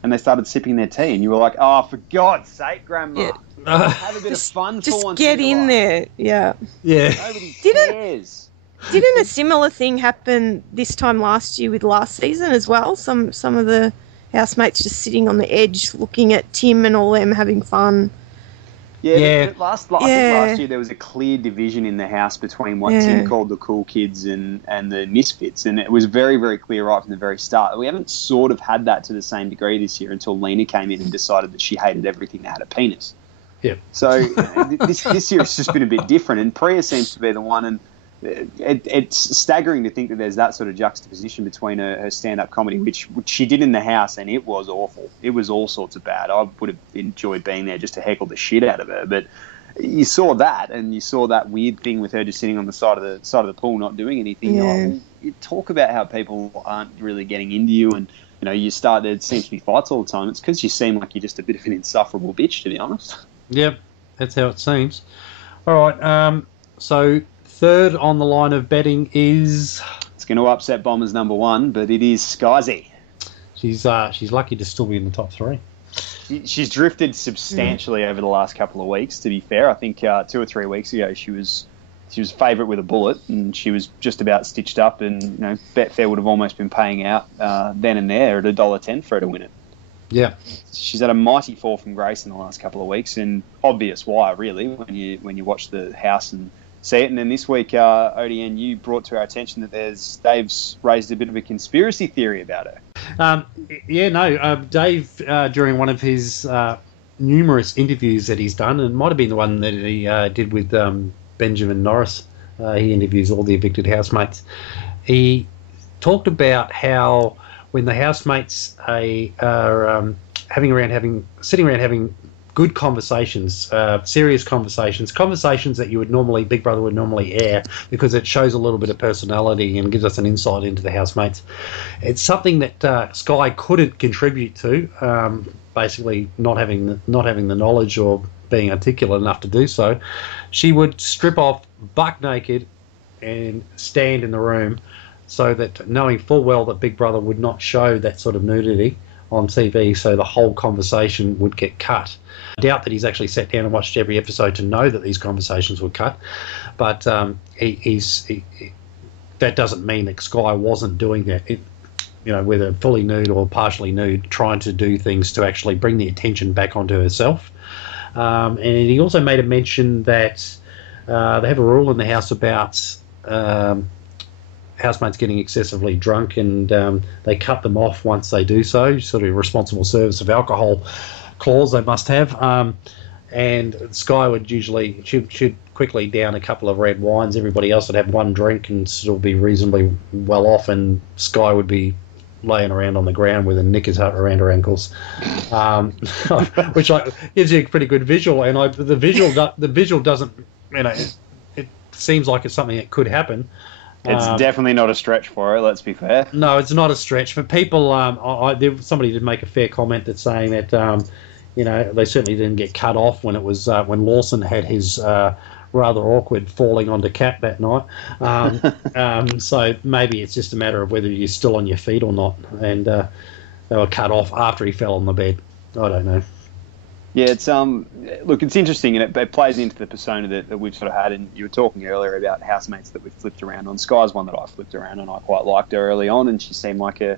And they started sipping their tea. And you were like, oh, for God's sake, Grandma. Yeah. Have a bit of fun for once. Just get in there. Yeah. Nobody cares. Didn't a similar thing happen this time last year with last season as well? Some of the housemates just sitting on the edge looking at Tim and all them having fun. Yeah. But I think last year there was a clear division in the house between what Tim called the cool kids and the misfits, and it was very, very clear right from the very start. We haven't sort of had that to the same degree this year until Lena came in and decided that she hated everything that had a penis. Yeah. So this year it's just been a bit different, and Priya seems to be the one, and it's staggering to think that there's that sort of juxtaposition between her stand-up comedy, which she did in the house, and it was awful. It was all sorts of bad. I would have enjoyed being there just to heckle the shit out of her. But you saw that, and you saw that weird thing with her just sitting on the side of the pool, not doing anything. Yeah. You talk about how people aren't really getting into you, and you start. There seems to be fights all the time. It's because you seem like you're just a bit of an insufferable bitch, to be honest. Yep, that's how it seems. All right. So. Third on the line of betting is... It's going to upset Bombers number 1, but it is Skyzy. She's lucky to still be in the top 3. She's drifted substantially over the last couple of weeks, to be fair. I think 2 or 3 weeks ago she was favourite with a bullet, and she was just about stitched up, and Betfair would have almost been paying out then and there at $1.10 for her to win it. Yeah. She's had a mighty fall from grace in the last couple of weeks, and obvious why, really, when you watch the house and see it. And then this week, ODN, you brought to our attention that Dave's raised a bit of a conspiracy theory about her. Dave, during one of his numerous interviews that he's done, and it might have been the one that he did with Benjamin Norris, he interviews all the evicted housemates, he talked about how when the housemates are sitting around having good conversations, serious conversations that Big Brother would normally air, because it shows a little bit of personality and gives us an insight into the housemates. It's something that Sky couldn't contribute to, basically not having the knowledge or being articulate enough to do so. She would strip off buck naked and stand in the room, so that knowing full well that Big Brother would not show that sort of nudity on TV, so the whole conversation would get cut. I doubt that he's actually sat down and watched every episode to know that these conversations were cut, but that doesn't mean that Sky wasn't doing that, whether fully nude or partially nude, trying to do things to actually bring the attention back onto herself. And he also made a mention that they have a rule in the house about housemates getting excessively drunk, and they cut them off once they do so, sort of responsible service of alcohol clause they must have. And Sky would usually she'd quickly down a couple of red wines. Everybody else would have one drink and still be reasonably well off, and Sky would be laying around on the ground with a knickers around her ankles, which gives you a pretty good visual. And the visual doesn't, it seems like it's something that could happen. It's definitely not a stretch for her, let's be fair. No, it's not a stretch. For people, somebody did make a fair comment that's saying that, they certainly didn't get cut off when it was when Lawson had his rather awkward falling onto Cat that night. So maybe it's just a matter of whether you're still on your feet or not. And they were cut off after he fell on the bed. I don't know. Yeah, it's look, it's interesting, and it plays into the persona that we've sort of had. And you were talking earlier about housemates that we've flipped around on. Sky's one that I flipped around, and I quite liked her early on, and she seemed like a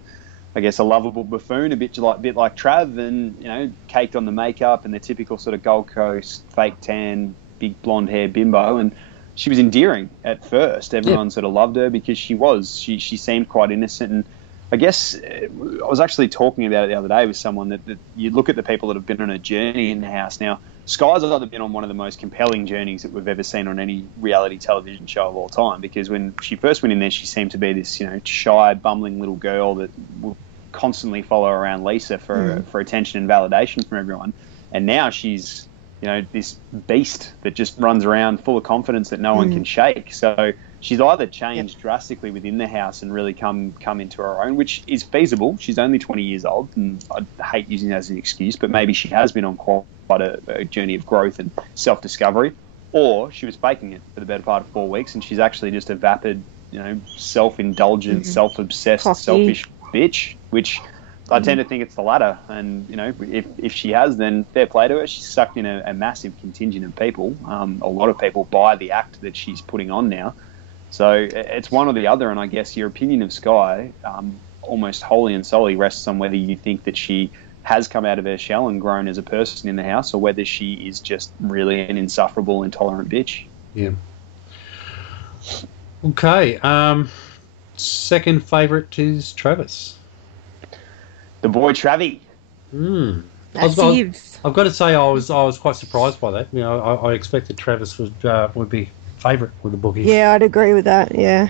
lovable buffoon, a bit like Trav, and caked on the makeup and the typical sort of Gold Coast fake tan, big blonde hair bimbo, and she was endearing at first. Everyone sort of loved her because she seemed quite innocent. And I guess I was actually talking about it the other day with someone that you look at the people that have been on a journey in the house. Now, Sky's either been on one of the most compelling journeys that we've ever seen on any reality television show of all time, because when she first went in there, she seemed to be this, shy, bumbling little girl that would constantly follow around Lisa for attention and validation from everyone. And now she's, this beast that just runs around full of confidence that no one can shake. So she's either changed drastically within the house and really come into her own, which is feasible. She's only 20 years old, and I hate using that as an excuse, but maybe she has been on quite a journey of growth and self-discovery, or she was faking it for the better part of 4 weeks, and she's actually just a vapid, self-indulgent, self-obsessed, selfish bitch, which I tend to think it's the latter. And, if she has, then fair play to her. She's sucked in a massive contingent of people. A lot of people buy the act that she's putting on now. So it's one or the other, and I guess your opinion of Sky almost wholly and solely rests on whether you think that she has come out of her shell and grown as a person in the house, or whether she is just really an insufferable, intolerant bitch. Yeah. Okay. Second favourite is Travis. The boy Travie. I've got to say I was quite surprised by that. I expected Travis would be favourite with the bookies. Yeah, I'd agree with that. Yeah.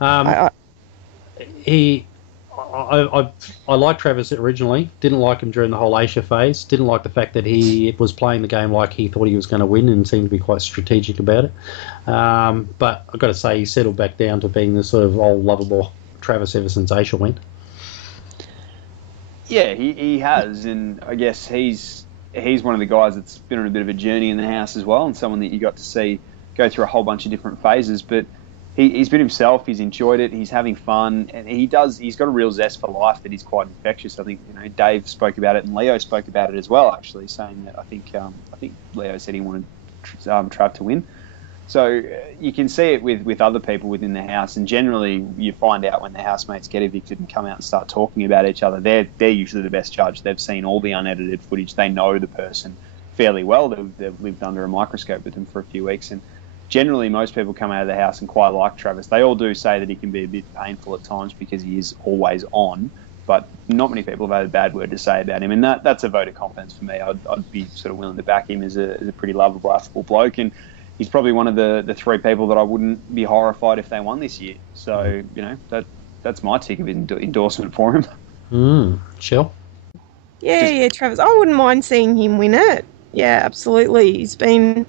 I liked Travis originally. Didn't like him during the whole Asia phase. Didn't like the fact that he was playing the game like he thought he was going to win and seemed to be quite strategic about it. But I've got to say he settled back down to being the sort of old lovable Travis ever since Asia went. Yeah, he has, and I guess he's one of the guys that's been on a bit of a journey in the house as well, and someone that you got to see go through a whole bunch of different phases. But he's been himself. He's enjoyed it. He's having fun, and he's got a real zest for life that is quite infectious. I think Dave spoke about it, and Leo spoke about it as well. Actually, saying that I think Leo said he wanted Trav to win. So you can see it with other people within the house, and generally you find out when the housemates get evicted and come out and start talking about each other. They're usually the best judge. They've seen all the unedited footage. They know the person fairly well. They've lived under a microscope with them for a few weeks, and generally most people come out of the house and quite like Travis. They all do say that he can be a bit painful at times because he is always on, but not many people have had a bad word to say about him, and that's a vote of confidence for me. I'd be sort of willing to back him as a pretty lovable, affable bloke, and he's probably one of the three people that I wouldn't be horrified if they won this year. So, that's my tick of endorsement for him. Chill. Yeah, Travis. I wouldn't mind seeing him win it. Yeah, absolutely. He's been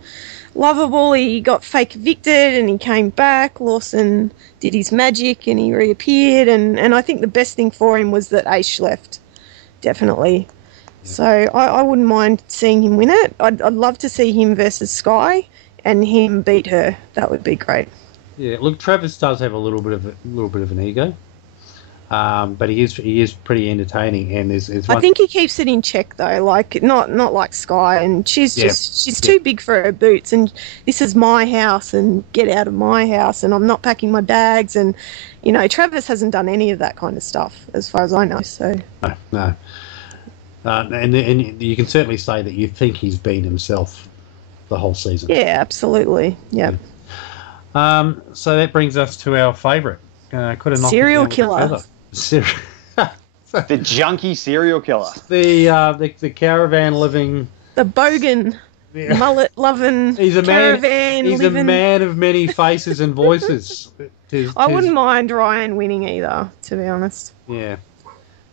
lovable. He got fake evicted and he came back. Lawson did his magic and he reappeared. And I think the best thing for him was that Aish left. Definitely. Yeah. So I wouldn't mind seeing him win it. I'd love to see him versus Sky and him beat her. That would be great. Yeah, look, Travis does have a little bit of an ego, but he is pretty entertaining. And there's I think he keeps it in check though, like not like Sky, and she's too big for her boots. And this is my house, and get out of my house, and I'm not packing my bags. And Travis hasn't done any of that kind of stuff, as far as I know. So no. And you can certainly say that you think he's been himself the whole season. Yeah, absolutely. Yeah. So that brings us to our favourite. Serial killer. The junkie serial killer. The caravan living. The bogan. Yeah. Mullet loving. He's a caravan. He's living. A man of many faces and voices. I wouldn't mind Ryan winning either, to be honest. Yeah.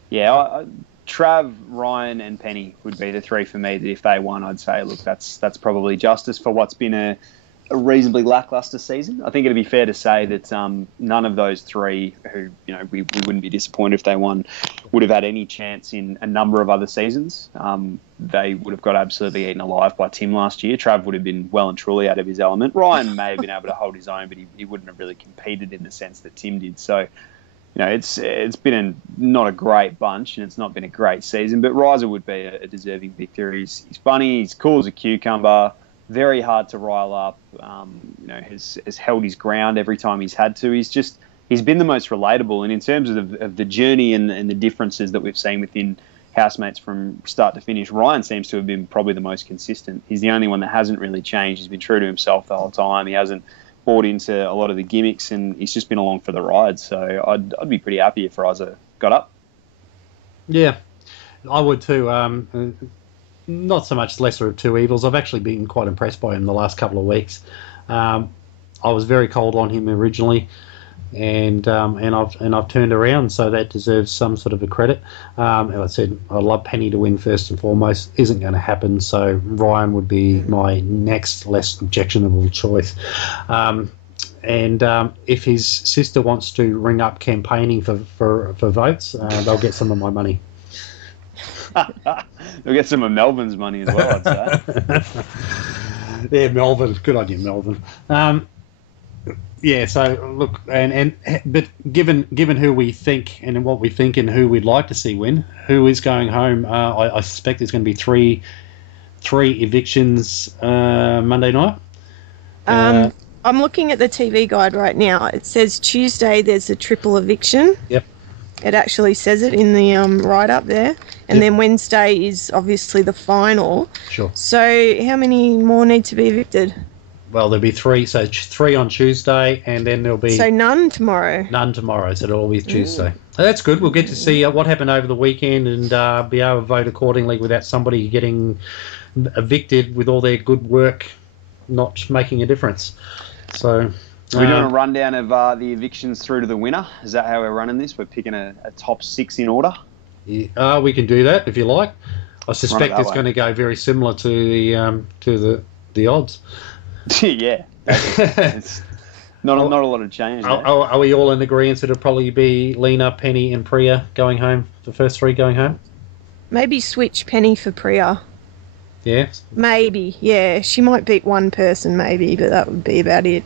Yeah. Trav, Ryan, and Penny would be the three for me that if they won, I'd say, look, that's probably justice for what's been a reasonably lackluster season. I think it'd be fair to say that none of those three, who we wouldn't be disappointed if they won, would have had any chance in a number of other seasons. They would have got absolutely eaten alive by Tim last year. Trav would have been well and truly out of his element. Ryan may have been able to hold his own, but he wouldn't have really competed in the sense that Tim did. So, it's been not a great bunch, and it's not been a great season, but Riser would be a deserving victor. He's funny, he's cool as a cucumber, very hard to rile up, has held his ground every time he's had to. He's been the most relatable, and in terms of the journey and the differences that we've seen within housemates from start to finish, Ryan seems to have been probably the most consistent. He's the only one that hasn't really changed. He's been true to himself the whole time. He hasn't bought into a lot of the gimmicks, and he's just been along for the ride. So I'd be pretty happy if Riser got up. Yeah, I would too. Not so much lesser of two evils. I've actually been quite impressed by him the last couple of weeks. I was very cold on him originally, and I've turned around, so that deserves some sort of a credit. And I said I'd love Penny to win first and foremost. Isn't going to happen, so Ryan would be my next less objectionable choice. if his sister wants to ring up campaigning for votes, they'll get some of my money. They'll get some of Melbourne's money as well, I'd say. Yeah, Melbourne. Good idea, Melbourne. Yeah, so look, but given who we think and what we think and who we'd like to see win, who is going home, I suspect there's going to be three evictions Monday night. I'm looking at the TV guide right now. It says Tuesday there's a triple eviction. Yep. It actually says it in the write-up there. And then Wednesday is obviously the final. Sure. So how many more need to be evicted? Well, there'll be three. So three on Tuesday, and then there'll be... So none tomorrow? None tomorrow, so it'll all be Tuesday. So that's good. We'll get to see what happened over the weekend and be able to vote accordingly without somebody getting evicted with all their good work not making a difference. So... Are we doing a rundown of the evictions through to the winner? Is that how we're running this? We're picking a top 6 in order? Yeah, we can do that if you like. I suspect it's going to go very similar to the odds. Yeah. It's not a lot of change there. Are we all in agreement that it'll probably be Lena, Penny and Priya going home, the first three going home? Maybe switch Penny for Priya. Yeah? Maybe, yeah. She might beat one person maybe, but that would be about it.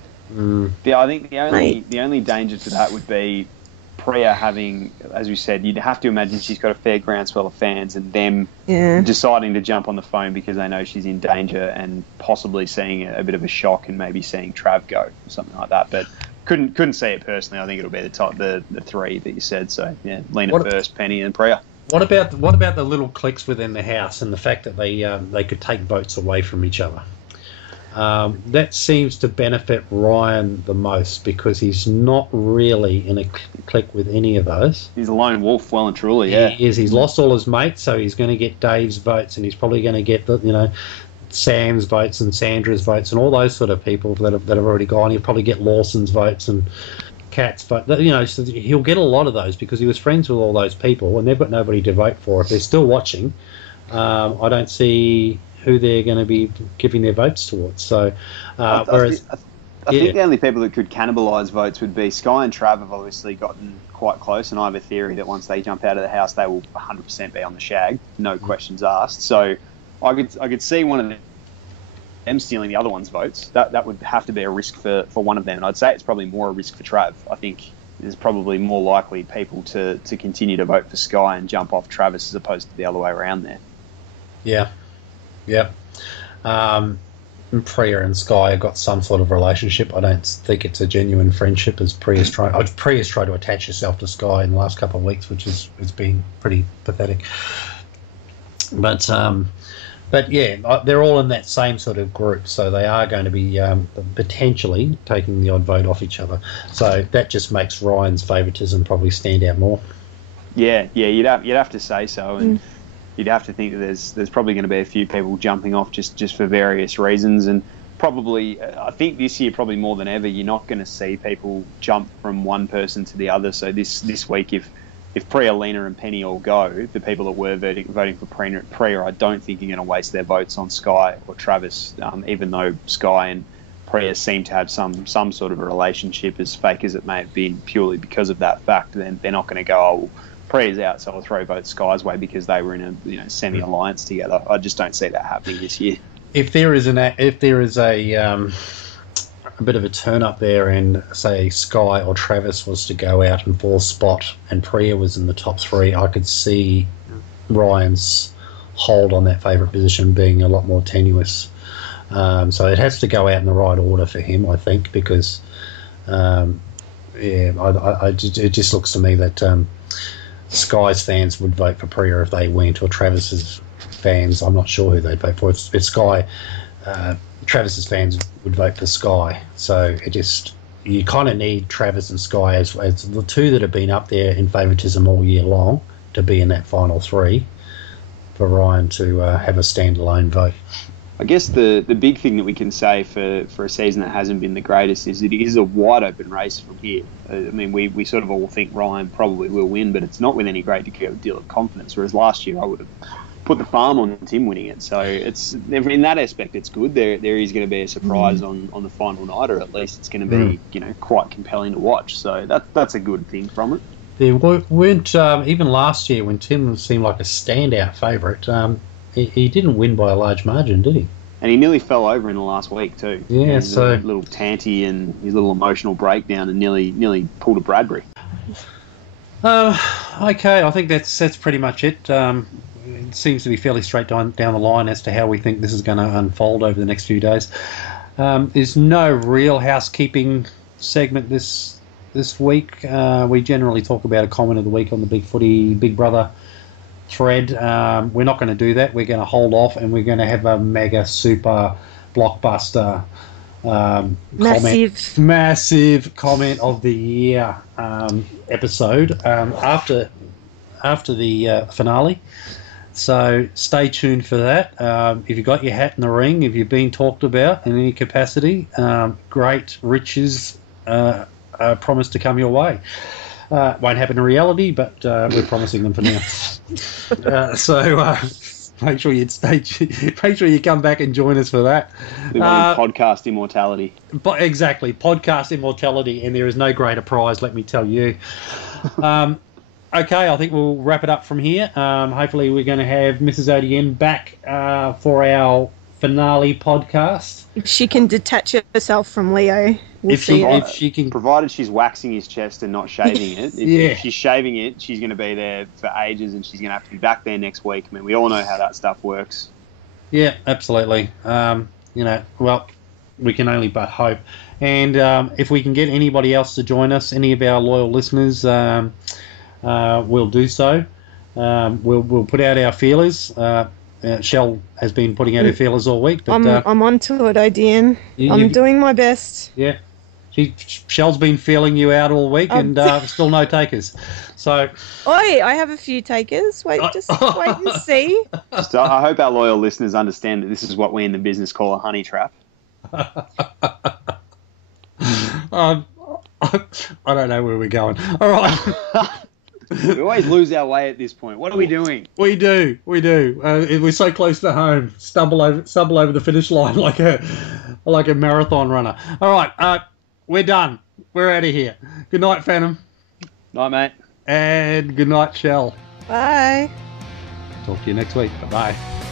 Yeah, I think the only danger to that would be Priya having, as we said, you'd have to imagine she's got a fair groundswell of fans and them deciding to jump on the phone because they know she's in danger and possibly seeing a bit of a shock and maybe seeing Trav go or something like that. But couldn't see it personally. I think it'll be the three that you said. So yeah, Lena first, Penny and Priya. What about the little cliques within the house and the fact that they could take votes away from each other? That seems to benefit Ryan the most because he's not really in a clique with any of those. He's a lone wolf, well and truly, yeah. He is. He's lost all his mates, so he's going to get Dave's votes and he's probably going to get Sam's votes and Sandra's votes and all those sort of people that have already gone. He'll probably get Lawson's votes and Kat's votes. So he'll get a lot of those because he was friends with all those people and they've got nobody to vote for. If they're still watching, I don't see who they're going to be giving their votes towards. So, I think the only people that could cannibalise votes would be Sky and Trav have obviously gotten quite close, and I have a theory that once they jump out of the house, they will 100% be on the shag, no questions asked. So, I could see one of them stealing the other one's votes. That would have to be a risk for one of them, and I'd say it's probably more a risk for Trav. I think there's probably more likely people to continue to vote for Sky and jump off Travis as opposed to the other way around there. Yeah. Yep. Priya and Sky have got some sort of relationship. I don't think it's a genuine friendship as Priya's tried to attach herself to Sky in the last couple of weeks, which has been pretty pathetic. But yeah, they're all in that same sort of group, so they are going to be potentially taking the odd vote off each other. So that just makes Ryan's favouritism probably stand out more. Yeah, you'd have to say so, and you'd have to think that there's probably going to be a few people jumping off just for various reasons, and probably I think this year probably more than ever you're not going to see people jump from one person to the other. So this week if Priya, Lena and Penny all go, the people that were voting for Priya I don't think are going to waste their votes on Sky or Travis, even though Sky and Priya seem to have some sort of a relationship, as fake as it may have been, purely because of that fact. Then they're not going to go, oh, well, Priya's out, so I'll throw votes Sky's way because they were in a semi-alliance together. I just don't see that happening this year. If there is a bit of a turn up there, and say Sky or Travis was to go out and fall spot, and Priya was in the top three, I could see Ryan's hold on that favourite position being a lot more tenuous. So it has to go out in the right order for him, I think, because it just looks to me that Sky's fans would vote for Priya if they went, or Travis's fans, I'm not sure who they'd vote for. If Sky, Travis's fans would vote for Sky. So you kind of need Travis and Sky as the two that have been up there in favouritism all year long to be in that final three for Ryan to have a standalone vote. I guess the big thing that we can say for a season that hasn't been the greatest is it is a wide open race from here. I mean, we sort of all think Ryan probably will win, but it's not with any great deal of confidence. Whereas last year, I would have put the farm on Tim winning it. So it's in that aspect, it's good. There is going to be a surprise on the final night, or at least it's going to be quite compelling to watch. So that's a good thing from it. There weren't even last year when Tim seemed like a standout favourite. He didn't win by a large margin, did he? And he nearly fell over in the last week too. Yeah, his little tanty and his little emotional breakdown, and nearly pulled a Bradbury. Okay, I think that's pretty much it. It seems to be fairly straight down the line as to how we think this is going to unfold over the next few days. There's no real housekeeping segment this week. We generally talk about a comment of the week on the BigFooty BigBrother thread. We're not going to do that. We're going to hold off, and we're going to have a mega super blockbuster massive comment of the year episode after the finale. So stay tuned for that. If you've got your hat in the ring, if you've been talked about in any capacity, great riches promise to come your way. Won't happen in reality, but we're promising them for now. So make sure you come back and join us for that. We want podcast immortality. But exactly, podcast immortality, and there is no greater prize, let me tell you. Okay, I think we'll wrap it up from here. Hopefully we're going to have Mrs. ODM back for our finale podcast. If she can detach herself from Leo, if she can, provided she's waxing his chest and not shaving it. If she's shaving it, she's going to be there for ages, and she's going to have to be back there next week. I mean, we all know how that stuff works. Yeah, absolutely. Well, we can only but hope. And if we can get anybody else to join us, any of our loyal listeners, we'll do so. We'll put out our feelers. Shell has been putting out her feelers all week. But, I'm on to it, ODM. I'm doing my best. Yeah. Shell's been feeling you out all week, and still no takers. So, I have a few takers. Wait and see. So I hope our loyal listeners understand that this is what we in the business call a honey trap. I don't know where we're going. All right. We always lose our way at this point. What are we doing? We do. We're so close to home. Stumble over the finish line like a marathon runner. All right. We're done. We're out of here. Good night, Phantom. Night, mate. And good night, Shell. Bye. Talk to you next week. Bye-bye.